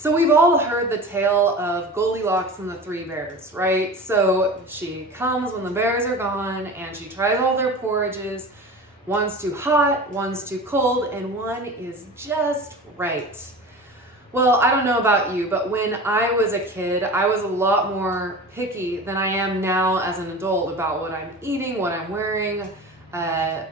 So we've all heard the tale of Goldilocks and the Three Bears, right? So she comes when the bears are gone and she tries all their porridges. One's too hot, one's too cold, and one is just right. Well, I don't know about you, but when I was a kid, I was a lot more picky than I am now as an adult about what I'm eating, what I'm wearing,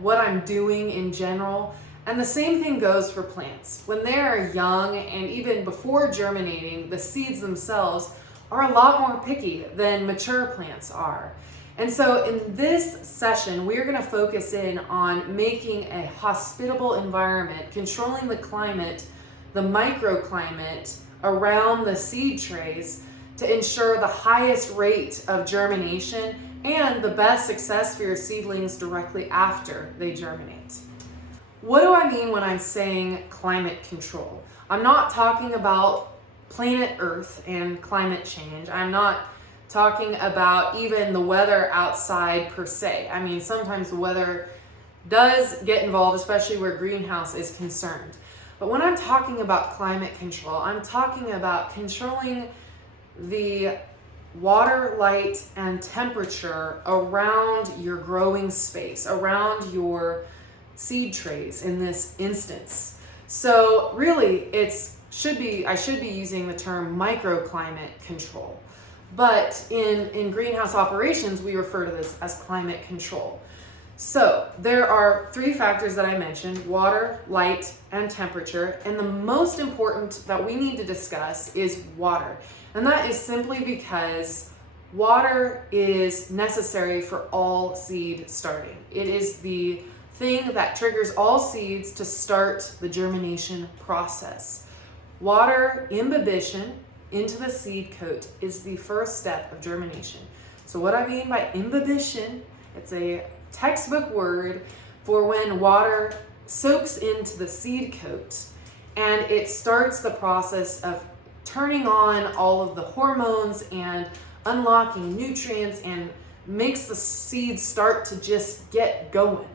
what I'm doing in general. And the same thing goes for plants. When they're young and even before germinating, the seeds themselves are a lot more picky than mature plants are. And so in this session, we're going to focus in on making a hospitable environment, controlling the climate, the microclimate around the seed trays to ensure the highest rate of germination and the best success for your seedlings directly after they germinate. What do I mean when I'm saying climate control? I'm not talking about planet Earth and climate change. I'm not talking about even the weather outside per se. I mean, sometimes the weather does get involved, especially where greenhouse is concerned. But when I'm talking about climate control, I'm talking about controlling the water, light, and temperature around your growing space, around your seed trays in this instance. So really I should be using the term microclimate control. But in greenhouse operations, we refer to this as climate control. So there are three factors that I mentioned: water, light, and temperature. And the most important that we need to discuss is water. And that is simply because water is necessary for all seed starting. It is the thing that triggers all seeds to start the germination process. Water imbibition into the seed coat is the first step of germination. So what I mean by imbibition, it's a textbook word for when water soaks into the seed coat and it starts the process of turning on all of the hormones and unlocking nutrients and makes the seeds start to just get going.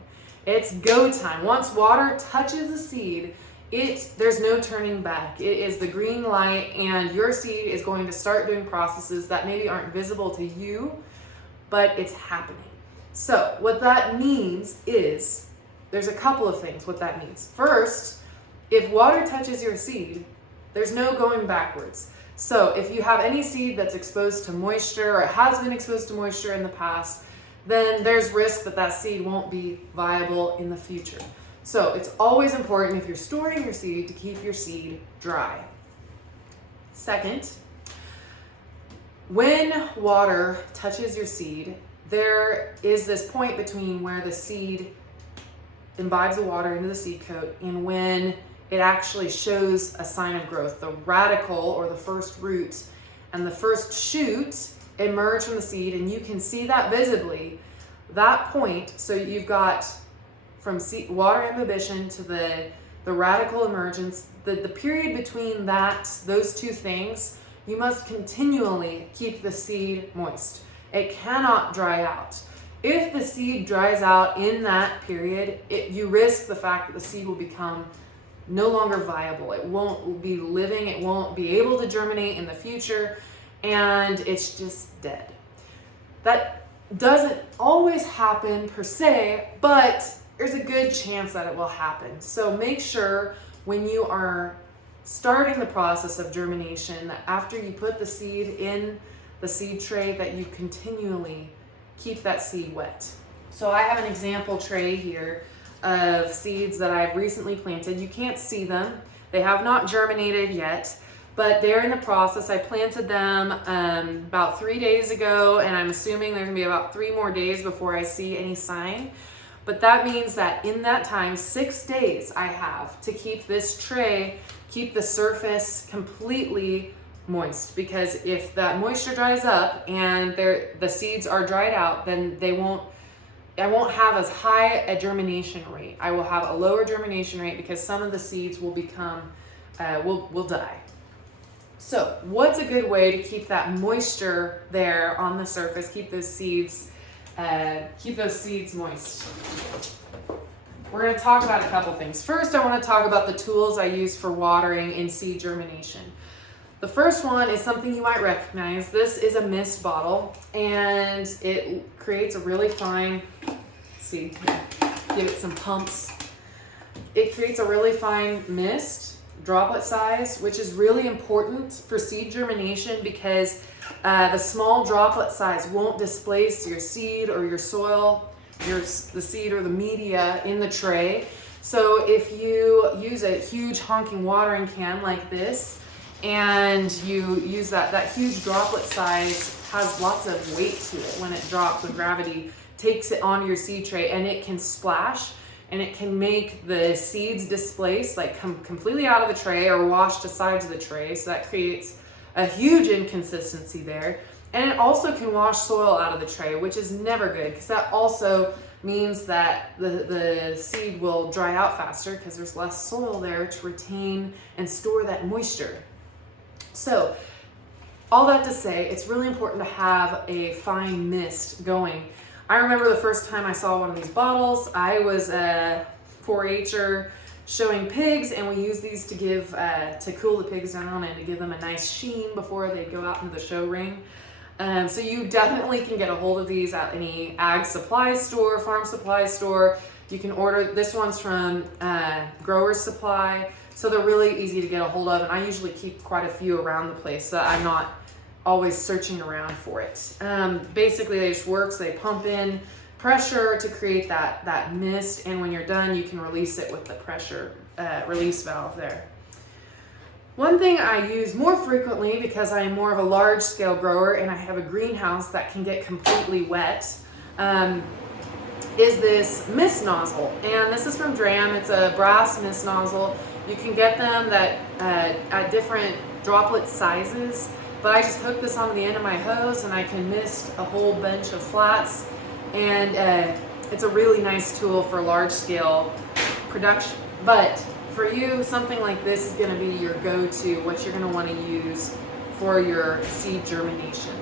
It's go time. Once water touches the seed, there's no turning back. It is the green light, and your seed is going to start doing processes that maybe aren't visible to you, but it's happening. So what that means is, there's a couple of things what that means. First, if water touches your seed, there's no going backwards. So if you have any seed that's exposed to moisture or has been exposed to moisture in the past, then there's risk that that seed won't be viable in the future. So it's always important, if you're storing your seed, to keep your seed dry. Second, when water touches your seed, there is this point between where the seed imbibes the water into the seed coat and when it actually shows a sign of growth. The radicle, or the first root, and the first shoot emerge from the seed, and you can see that visibly. That point, so you've got from water imbibition to the radical emergence, the period between those two things, you must continually keep the seed moist. It cannot dry out. If the seed dries out in that period, you risk the fact that the seed will become no longer viable. It won't be living, it won't be able to germinate in the future, and it's just dead. That doesn't always happen per se, but there's a good chance that it will happen. So make sure when you are starting the process of germination that after you put the seed in the seed tray, that you continually keep that seed wet. So I have an example tray here of seeds that I've recently planted. You can't see them. They have not germinated yet, but they're in the process. I planted them about 3 days ago, and I'm assuming there's gonna be about 3 more days before I see any sign. But that means that in that time, 6 days I have to keep this tray, keep the surface completely moist, because if that moisture dries up and the seeds are dried out, then I won't have as high a germination rate. I will have a lower germination rate because some of the seeds will will die. So what's a good way to keep that moisture there on the surface, keep those seeds moist? We're going to talk about a couple things. First, I want to talk about the tools I use for watering in seed germination. The first one is something you might recognize. This is a mist bottle, and it creates a really fine, let's see, give it some pumps. It creates a really fine mist, droplet size, which is really important for seed germination because the small droplet size won't displace your seed or your soil, the seed or the media in the tray. So if you use a huge honking watering can like this, and you use that huge droplet size has lots of weight to it when it drops, when gravity takes it onto your seed tray, and it can splash and it can make the seeds displace, like come completely out of the tray or wash to sides of the tray. So that creates a huge inconsistency there. And it also can wash soil out of the tray, which is never good because that also means that the seed will dry out faster because there's less soil there to retain and store that moisture. So all that to say, it's really important to have a fine mist going. I remember the first time I saw one of these bottles, I was a 4-H'er showing pigs, and we use these to give to cool the pigs down and to give them a nice sheen before they go out into the show ring. So you definitely can get a hold of these at any ag supply store, farm supply store. You can order, this one's from Growers Supply. So they're really easy to get a hold of, and I usually keep quite a few around the place so I'm not always searching around for it. Basically, they just work, so they pump in pressure to create that mist, and when you're done, you can release it with the pressure release valve there. One thing I use more frequently because I am more of a large scale grower and I have a greenhouse that can get completely wet, is this mist nozzle. And this is from Dram. It's a brass mist nozzle. You can get them at different droplet sizes, but I just hook this on the end of my hose and I can mist a whole bunch of flats. And it's a really nice tool for large scale production. But for you, something like this is going to be your go-to, what you're going to want to use for your seed germination.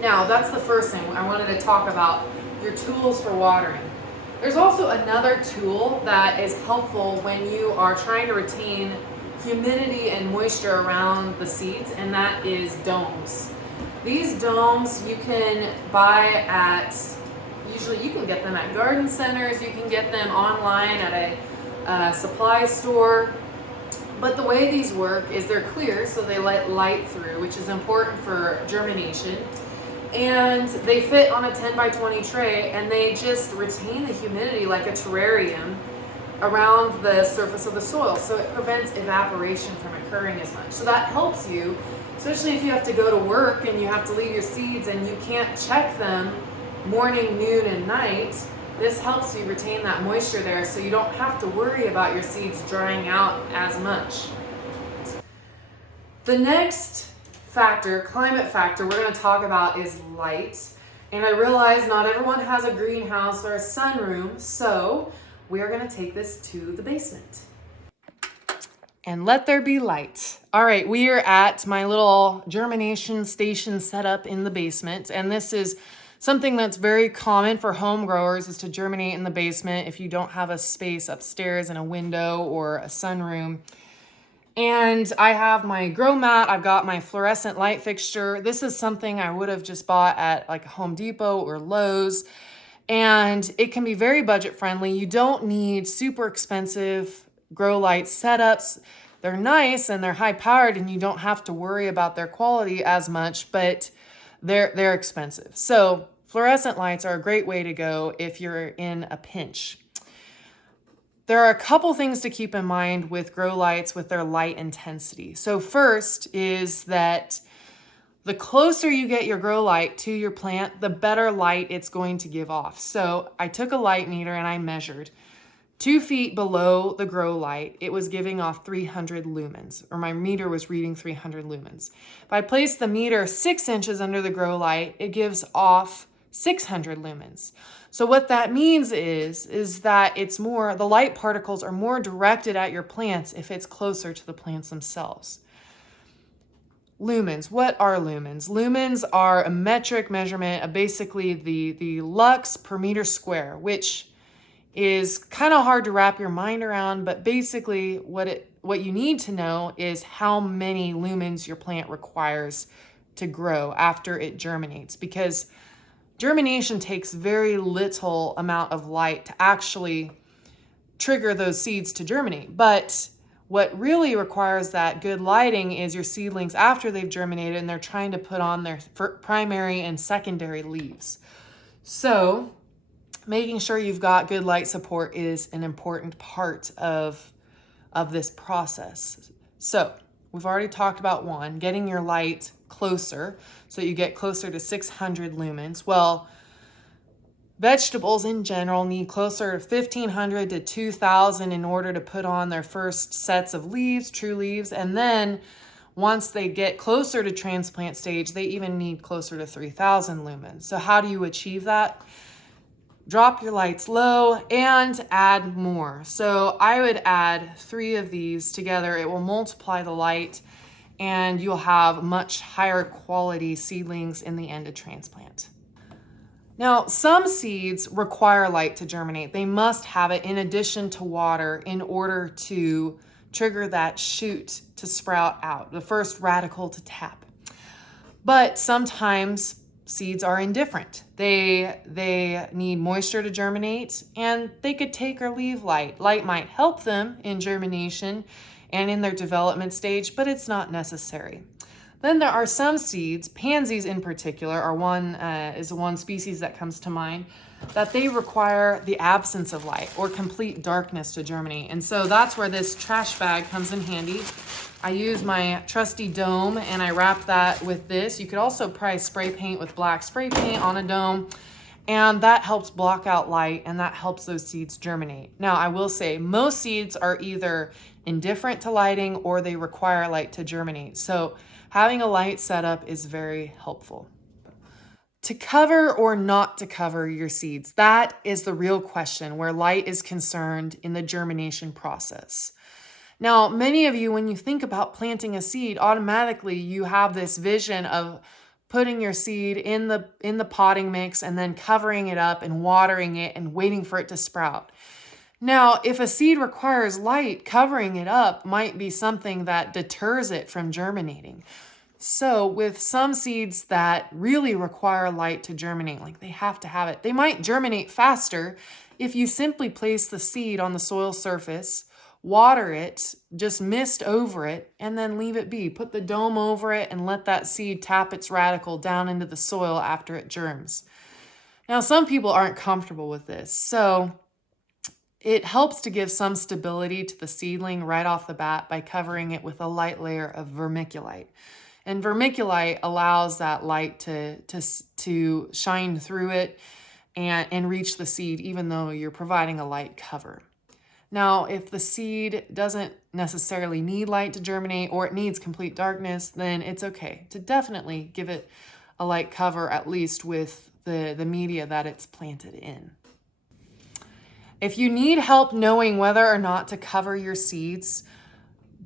Now, that's the first thing I wanted to talk about, your tools for watering. There's also another tool that is helpful when you are trying to retain humidity and moisture around the seeds, and that is domes. These domes you can buy at, usually you can get them at garden centers, you can get them online at a supply store. But the way these work is they're clear, so they let light through, which is important for germination. And they fit on a 10 by 20 tray, and they just retain the humidity like a terrarium around the surface of the soil. So it prevents evaporation from occurring as much. So that helps you, especially if you have to go to work and you have to leave your seeds and you can't check them morning, noon, and night. This helps you retain that moisture there so you don't have to worry about your seeds drying out as much. The next factor, climate factor, we're going to talk about is light. And I realize not everyone has a greenhouse or a sunroom, so we are going to take this to the basement. And let there be light. All right, we are at my little germination station set up in the basement, and this is something that's very common for home growers, is to germinate in the basement if you don't have a space upstairs and a window or a sunroom. And I have my grow mat, I've got my fluorescent light fixture. This is something I would have just bought at like Home Depot or Lowe's. And it can be very budget friendly. You don't need super expensive grow light setups. They're nice and they're high powered and you don't have to worry about their quality as much, but they're expensive. So fluorescent lights are a great way to go if you're in a pinch. There are a couple things to keep in mind with grow lights with their light intensity. So first is that the closer you get your grow light to your plant, the better light it's going to give off. So I took a light meter and I measured 2 feet below the grow light. It was giving off 300 lumens, or my meter was reading 300 lumens. If I place the meter 6 inches under the grow light, it gives off 600 lumens. So what that means is that it's more, the light particles are more directed at your plants if it's closer to the plants themselves. Lumens, what are lumens? Lumens are a metric measurement of basically the lux per meter square, which is kind of hard to wrap your mind around, but basically what you need to know is how many lumens your plant requires to grow after it germinates, because germination takes very little amount of light to actually trigger those seeds to germinate. But what really requires that good lighting is your seedlings after they've germinated and they're trying to put on their primary and secondary leaves. So making sure you've got good light support is an important part of this process. So we've already talked about one, getting your light closer so you get closer to 600 lumens. Well, vegetables in general need closer to 1,500 to 2,000 in order to put on their first sets of leaves, true leaves. And then once they get closer to transplant stage, they even need closer to 3,000 lumens. So how do you achieve that? Drop your lights low and add more. So I would add 3 of these together. It will multiply the light and you'll have much higher quality seedlings in the end of transplant. Now, some seeds require light to germinate. They must have it in addition to water in order to trigger that shoot to sprout out, the first radical to tap. But sometimes seeds are indifferent. They need moisture to germinate, and they could take or leave light. Light might help them in germination and in their development stage, but it's not necessary. Then there are some seeds, pansies in particular is one species that comes to mind, that they require the absence of light or complete darkness to germinate. And so that's where this trash bag comes in handy. I use my trusty dome and I wrap that with this. You could also probably spray paint with black spray paint on a dome, and that helps block out light and that helps those seeds germinate. Now, I will say most seeds are either indifferent to lighting or they require light to germinate. So having a light setup is very helpful. To cover or not to cover your seeds, that is the real question where light is concerned in the germination process. Now, many of you, when you think about planting a seed, automatically you have this vision of putting your seed in the potting mix and then covering it up and watering it and waiting for it to sprout. Now, if a seed requires light, covering it up might be something that deters it from germinating. So with some seeds that really require light to germinate, like they have to have it, they might germinate faster if you simply place the seed on the soil surface, water it, just mist over it, and then leave it be. Put the dome over it and let that seed tap its radicle down into the soil after it germs. Now, some people aren't comfortable with this, so it helps to give some stability to the seedling right off the bat by covering it with a light layer of vermiculite. And vermiculite allows that light to shine through it and reach the seed, even though you're providing a light cover. Now, if the seed doesn't necessarily need light to germinate or it needs complete darkness, then it's okay to definitely give it a light cover, at least with the media that it's planted in. If you need help knowing whether or not to cover your seeds,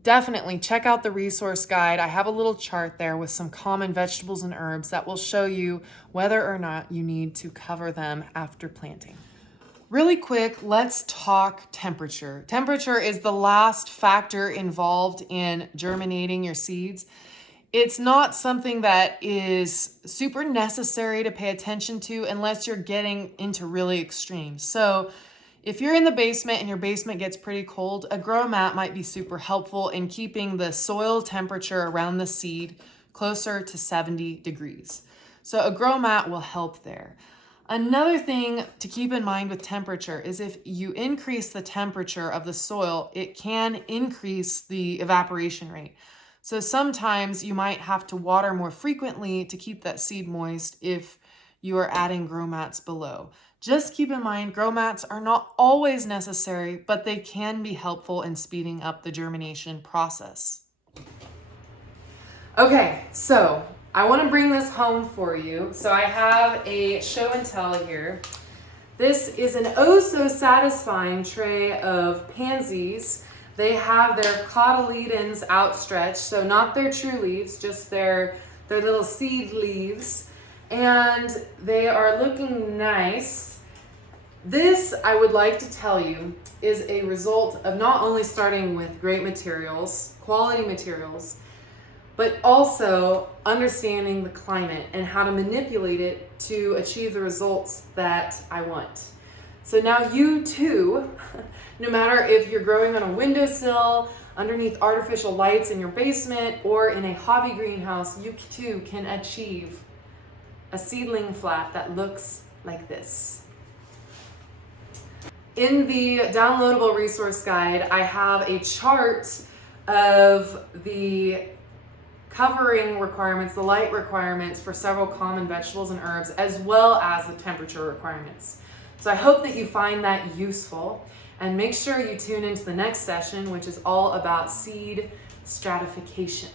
definitely check out the resource guide. I have a little chart there with some common vegetables and herbs that will show you whether or not you need to cover them after planting. Really quick, let's talk temperature. Temperature is the last factor involved in germinating your seeds. It's not something that is super necessary to pay attention to unless you're getting into really extremes. So if you're in the basement and your basement gets pretty cold, a grow mat might be super helpful in keeping the soil temperature around the seed closer to 70 degrees. So a grow mat will help there. Another thing to keep in mind with temperature is if you increase the temperature of the soil, it can increase the evaporation rate. So sometimes you might have to water more frequently to keep that seed moist if you are adding grow mats below. Just keep in mind, grow mats are not always necessary, but they can be helpful in speeding up the germination process. Okay, so I want to bring this home for you. So I have a show and tell here. This is an oh so satisfying tray of pansies. They have their cotyledons outstretched, so not their true leaves, just their little seed leaves. And they are looking nice. This, I would like to tell you, is a result of not only starting with great materials, quality materials, but also understanding the climate and how to manipulate it to achieve the results that I want. So now you too, no matter if you're growing on a windowsill, underneath artificial lights in your basement, or in a hobby greenhouse, you too can achieve a seedling flat that looks like this. In the downloadable resource guide, I have a chart of the covering requirements, the light requirements for several common vegetables and herbs, as well as the temperature requirements. So I hope that you find that useful, and make sure you tune into the next session, which is all about seed stratification.